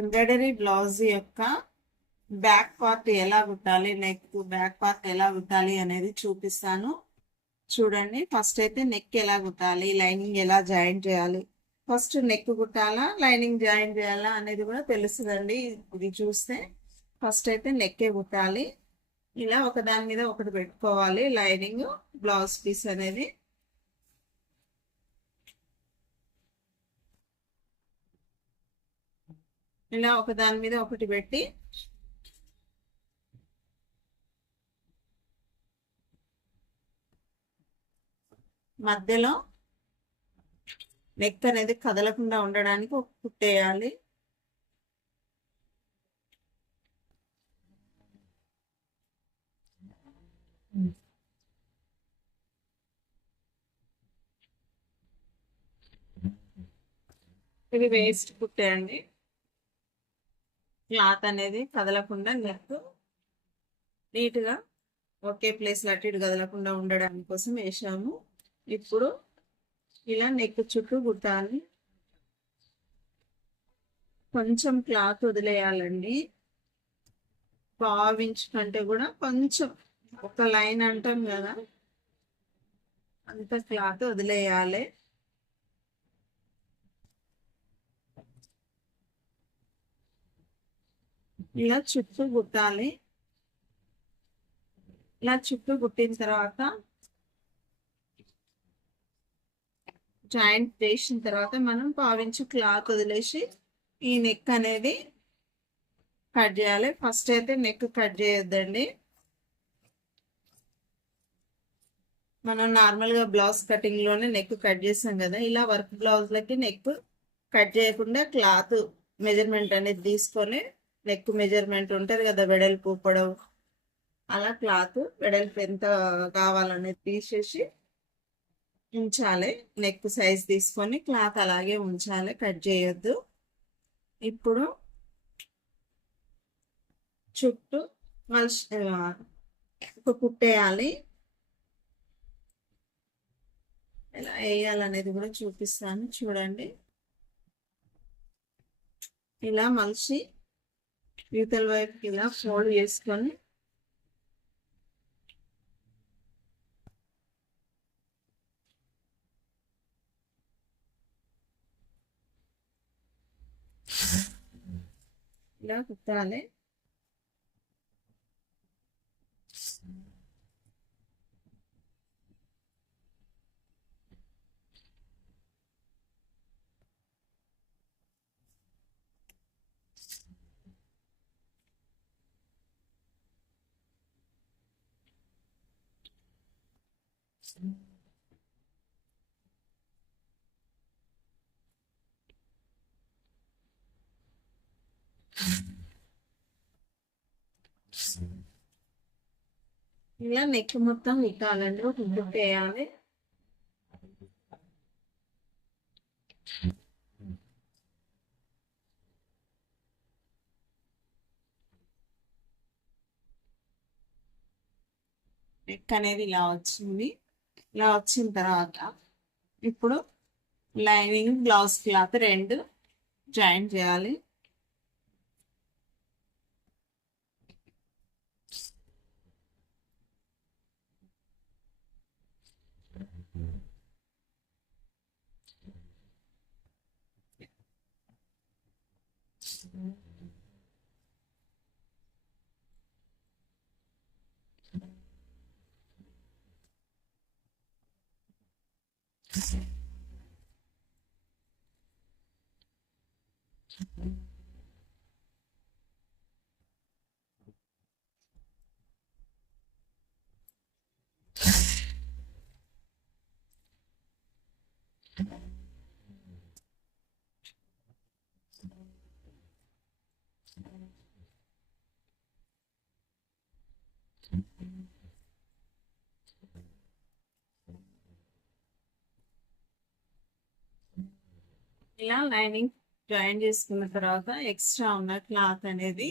Embroidery blouse యొక్క back part ఎలా కుట్టాలి, నెక్ బ్యాక్ పార్ట్ ఎలా కుట్టాలి అనేది చూపిస్తాను. చూడండి. ఫస్ట్ అయితే నెక్ ఎలా కుట్టాలి, లైనింగ్ ఎలా జాయిన్ చేయాలి, ఫస్ట్ నెక్ కుట్టాలా లైనింగ్ జాయిన్ చేయాలా అనేది కూడా తెలుస్తుందండి. ఇది చూస్తే ఫస్ట్ అయితే నెక్కే కుట్టాలి. ఇలా ఒకదాని మీద ఒకటి పెట్టుకోవాలి. లైనింగ్ బ్లౌజ్ పీస్ అనేది ఇలా ఒకదాని మీద ఒకటి పెట్టి మధ్యలో నెక్ అనేది కదలకుండా ఉండడానికి ఒక కుట్టేయాలి. ఇది వేస్ట్ కుట్టేయండి. క్లాత్ అనేది కదలకుండా నెక్ నీట్గా ఒకే ప్లేస్ అటు ఇటు కదలకుండా ఉండడానికి కోసం వేసాము. ఇప్పుడు ఇలా నెక్ చుట్టూ కుట్టాలి. కొంచెం క్లాత్ వదిలేయాలండి. పావించు కంటే కూడా కొంచెం ఒక లైన్ అంటాం కదా, అంత క్లాత్ వదిలేయాలి. ఇలా చుట్టూ కుట్టాలి. ఇలా చుట్టూ కుట్టిన తర్వాత జాయింట్ వేసిన తర్వాత మనం పావించు క్లాత్ వదిలేసి ఈ నెక్ అనేది కట్ చేయాలి. ఫస్ట్ అయితే నెక్ కట్ చేయొద్దండి. మనం నార్మల్గా బ్లౌజ్ కటింగ్లోనే నెక్ కట్ చేసాం కదా, ఇలా వర్క్ బ్లౌజ్లకి నెక్ కట్ చేయకుండా క్లాత్ మెజర్మెంట్ అనేది తీసుకొని నెక్ మెజర్మెంట్ ఉంటుంది కదా, వెడల్పు పొడవు, అలా క్లాత్ వెడల్పు ఎంత కావాలనేది తీసేసి ఉంచాలి. నెక్ సైజ్ తీసుకొని క్లాత్ అలాగే ఉంచాలి, కట్ చేయొద్దు. ఇప్పుడు చుట్టూ ఒక కుట్టేయాలి. ఎలా వేయాలనేది కూడా చూపిస్తాను చూడండి. ఇలా మలిచి యువతల వైపుకి ఇలా ఫోల్డ్ చేసుకొని ఇలా కుట్టాలి. ఇలా నెక్ మొత్తం కుట్టాలండి, కుట్టేయాలి. నెక్ అనేది ఇలా వచ్చింది. ఇలా వచ్చిన తర్వాత ఇప్పుడు లైనింగ్ బ్లౌజ్ క్లాత్ రెండు జాయిన్ చేయాలి. ఇలా లైనింగ్ జాయిన్ చేసుకున్న తర్వాత ఎక్స్ట్రా ఉన్న క్లాత్ అనేది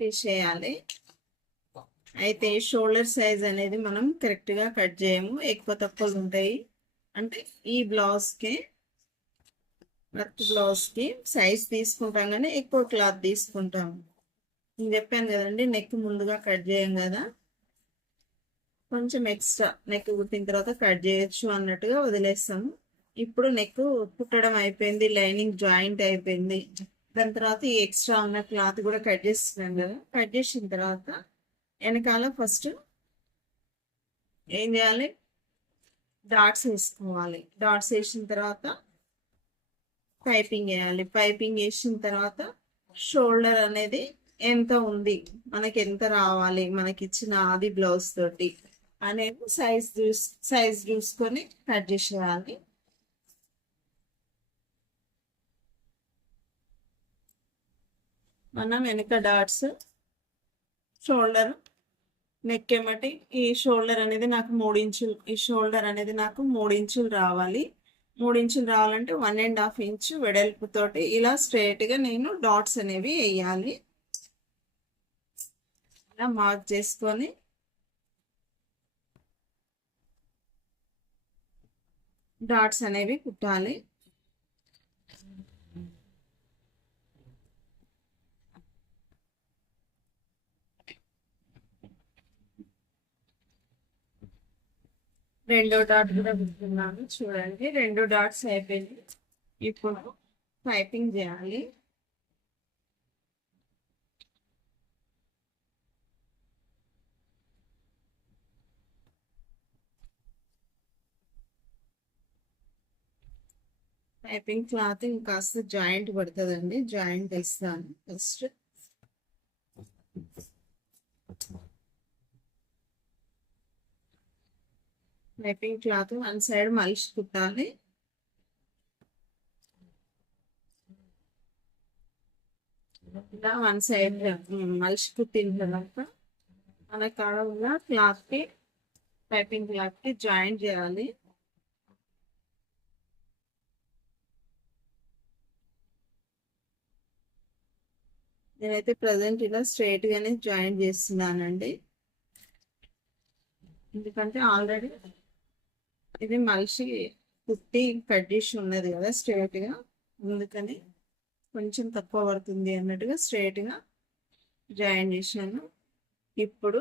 తీసేయాలి. అయితే షోల్డర్ సైజ్ అనేది మనం కరెక్ట్గా కట్ చేయము, ఎక్కువ తక్కువలు ఉంటాయి. అంటే ఈ బ్లౌజ్కి వర్క్ బ్లౌజ్కి సైజ్ తీసుకుంటాం కానీ ఎక్కువ క్లాత్ తీసుకుంటాం. నేను చెప్పాను కదండి, నెక్ ముందుగా కట్ చేయం కదా, కొంచెం ఎక్స్ట్రా నెక్ కుట్టిన తర్వాత కట్ చేయొచ్చు అన్నట్టుగా వదిలేస్తాము. ఇప్పుడు నెక్ కుట్టడం అయిపోయింది, లైనింగ్ జాయింట్ అయిపోయింది. దాని తర్వాత ఈ ఎక్స్ట్రా ఉన్న క్లాత్ కూడా కట్ చేస్తున్నాం కదా. కట్ చేసిన తర్వాత వెనకాల ఫస్ట్ ఏం చేయాలి, డాట్స్ వేసుకోవాలి. డాట్స్ వేసిన తర్వాత పైపింగ్ వేయాలి. పైపింగ్ వేసిన తర్వాత షోల్డర్ అనేది ఎంత ఉంది, మనకి ఎంత రావాలి, మనకి ఇచ్చిన ఆది బ్లౌజ్ తోటి అనేది సైజ్ చూసుకొని కట్ చేసేయాలి. మనం వెనక డాట్స్, షోల్డర్, నెక్ ఏమటి ఈ షోల్డర్ అనేది నాకు 3 ఇంచులు, ఈ షోల్డర్ అనేది నాకు 3 ఇంచులు రావాలి. 3 ఇంచులు రావాలంటే 1.5 ఇంచు వెడల్పుతోటి ఇలా స్ట్రైట్గా నేను డాట్స్ అనేవి వేయాలి. ఇలా మార్క్ చేసుకొని డాట్స్ అనేవి కుట్టాలి. రెండో డాట్ కూడా కుడుతున్నాను చూడండి. 2 డాట్స్ అయిపోయింది. ఇప్పుడు పైపింగ్ చేయాలి. పైపింగ్ క్లాత్ ఇంకాస్త జాయింట్ పడుతుందండి, జాయింట్ వేస్తాను ఫస్ట్. పైపింగ్ క్లాత్ 1 సైడ్ మలిచి కుట్టాలి. ఇలా 1 సైడ్ మలిచి కుట్టిన తర్వాత మన కాడ ఉన్న క్లాత్కి, పైపింగ్ క్లాత్కి జాయింట్ చేయాలి. నేనైతే ప్రజెంట్ ఇలా స్ట్రైట్ గానే జాయిన్ చేస్తున్నానండి, ఎందుకంటే ఆల్రెడీ ఇది మలిసి కుట్టి కట్ చేసి ఉన్నది కదా స్ట్రైట్ గా, అందుకని కొంచెం తక్కువ పడుతుంది అన్నట్టుగా స్ట్రైట్ గా జాయిన్ చేశాను. ఇప్పుడు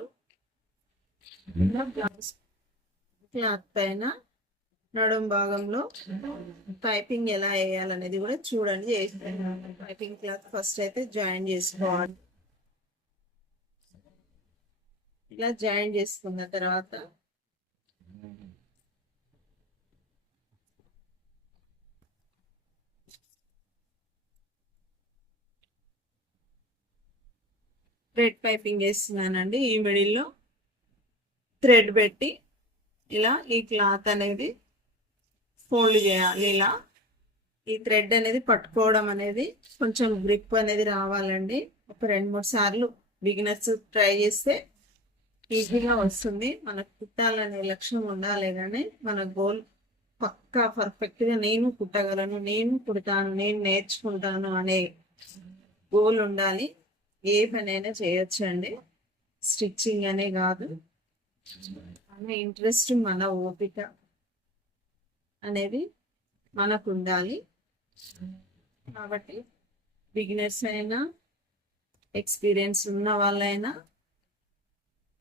క్లాత్ పైన నడుం భాగంలో పైపింగ్ ఎలా వేయాలనేది కూడా చూడండి. పైపింగ్ క్లాత్ ఫస్ట్ అయితే జాయిన్ చేసుకోవాలి. ఇలా జాయిన్ చేసుకున్న తర్వాత థ్రెడ్ పైపింగ్ వేస్తున్నానండి. ఈ మిడిల్లో థ్రెడ్ పెట్టి ఇలా ఈ క్లాత్ అనేది ఫోల్డ్ చేయాలి. ఇలా ఈ థ్రెడ్ అనేది పట్టుకోవడం అనేది కొంచెం గ్రిప్ అనేది రావాలండి. ఒక 2-3 సార్లు బిగినర్స్ ట్రై చేస్తే ఈజీగా వస్తుంది. మనకు కుట్టాలనే లక్ష్యం ఉండాలి, కానీ మన గోల్ పక్కా పర్ఫెక్ట్గా నేను కుట్టగలను, నేను కుడతాను, నేను నేర్చుకుంటాను అనే గోల్ ఉండాలి. ఏ పనైనా చేయొచ్చు అండి, స్టిచ్చింగ్ అనే కాదు. మన ఇంట్రెస్ట్, మన ఓపిక అనేది మనకు ఉండాలి. కాబట్టి బిగినర్స్ అయినా, ఎక్స్పీరియన్స్ ఉన్న వాళ్ళైనా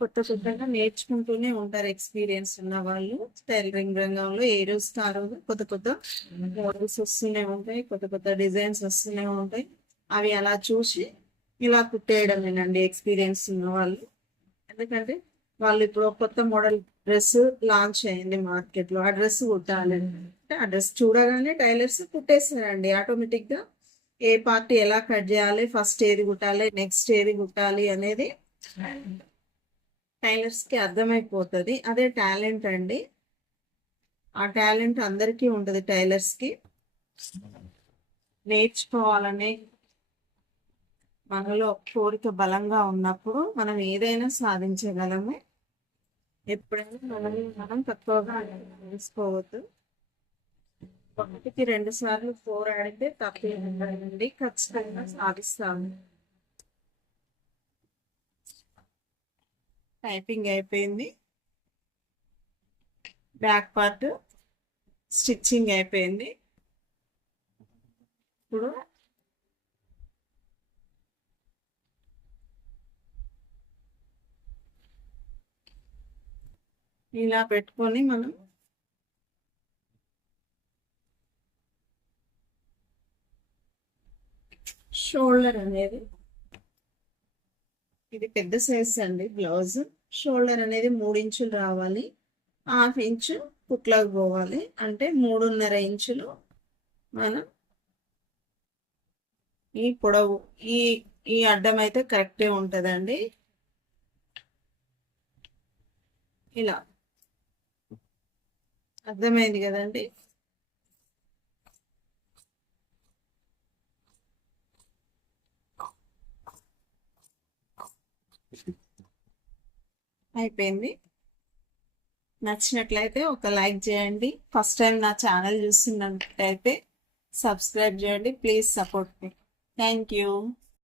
కొత్తగా నేర్చుకుంటూనే ఉంటారు. ఎక్స్పీరియన్స్ ఉన్న వాళ్ళు టైలరింగ్ రంగంలో ఏ రోజు ఆ రోజు కొత్త మోడల్స్ వస్తూనే ఉంటాయి, కొత్త డిజైన్స్ వస్తూనే ఉంటాయి. అవి అలా చూసి ఇలా కుట్టేయడమేనండి ఎక్స్పీరియన్స్ ఉన్న వాళ్ళు. ఎందుకంటే వాళ్ళు ఇప్పుడు కొత్త మోడల్ డ్రెస్ లాంచ్ అయింది మార్కెట్లో, ఆ డ్రెస్ కుట్టాలి అంటే ఆ డ్రెస్ చూడగానే టైలర్స్ కుట్టేస్తారండి ఆటోమేటిక్గా. ఏ పార్ట్ ఎలా కట్ చేయాలి, ఫస్ట్ ఏది కుట్టాలి, నెక్స్ట్ ఏది కుట్టాలి అనేది టైలర్స్కి అర్థమైపోతుంది. అదే టాలెంట్ అండి. ఆ టాలెంట్ అందరికీ ఉంటుంది. టైలర్స్కి నేర్చుకోవాలనే మనలో కోరిక బలంగా ఉన్నప్పుడు మనం ఏదైనా సాధించగలము. ఎప్పుడైనా మనల్ని మనం తక్కువగా తీసుకోవద్దు. 1కి 2 సార్లు పోరాడితే తప్పేనండి, ఖచ్చితంగా సాధిస్తాము. టైపింగ్ అయిపోయింది, బ్యాక్ పార్ట్ స్టిచ్చింగ్ అయిపోయింది. ఇప్పుడు ఇలా పెట్టుకొని మనం షోల్డర్ అనేది, ఇది పెద్ద సైజ్ అండి బ్లౌజ్. షోల్డర్ అనేది 3 ఇంచులు రావాలి, 1/2 ఇంచు కుట్లకు పోవాలి, అంటే 3.5 ఇంచులు మనం ఈ పొడవు ఈ ఈ అడ్డం అయితే కరెక్టే ఉంటుందండి. ఇలా అర్థమైంది కదండి. అయిపోయింది. నచ్చినట్లయితే ఒక లైక్ చేయండి. ఫస్ట్ టైం నా ఛానల్ చూస్తున్నట్లయితే సబ్స్క్రైబ్ చేయండి. Please support me. Thank you.